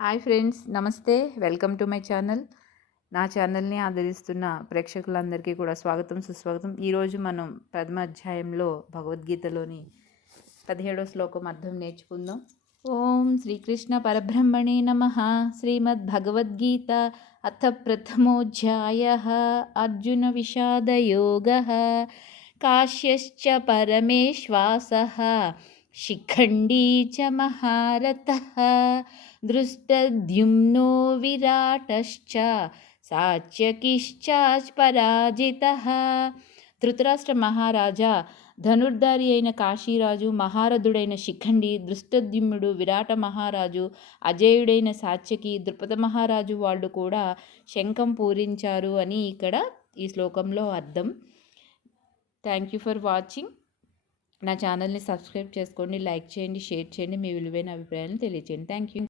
Hi friends, నమస్తే. Welcome to my channel. నా ఛానల్ని ఆదరిస్తున్న ప్రేక్షకులందరికీ కూడా స్వాగతం, సుస్వాగతం. ఈరోజు మనం ప్రథమ అధ్యాయంలో భగవద్గీతలోని 17వ శ్లోకం అర్థం నేర్చుకుందాం. ఓం శ్రీకృష్ణ పరబ్రహ్మణే నమః. శ్రీమద్భగవద్గీత అథ ప్రథమోధ్యాయ. అర్జున విషాదయోగ. కాశ్యశ్చ పరమేశ్వాసః శిఖండీ చ మహారథః. దృష్టద్యుమ్నో విరాటశ్చ సాత్యకిశ్చాచ్ పరాజితః. ధృతరాష్ట్ర మహారాజా, ధనుర్ధారి అయిన కాశీరాజు, మహారథుడైన శిఖండి, దృష్టద్యుమ్నుడు, విరాట మహారాజు, అజేయుడైన సాత్యకి, ద్రుపద మహారాజు వాళ్ళు కూడా శంఖం పూరించారు అని ఇక్కడ ఈ శ్లోకంలో అర్థం. Thank you for watching. నా ఛానల్ని సబ్స్క్రైబ్ చేసుకోండి, లైక్ చేయండి, షేర్ చేయండి, మీ విలువైన అభిప్రాయాలను తెలియచేయండి. Thank you.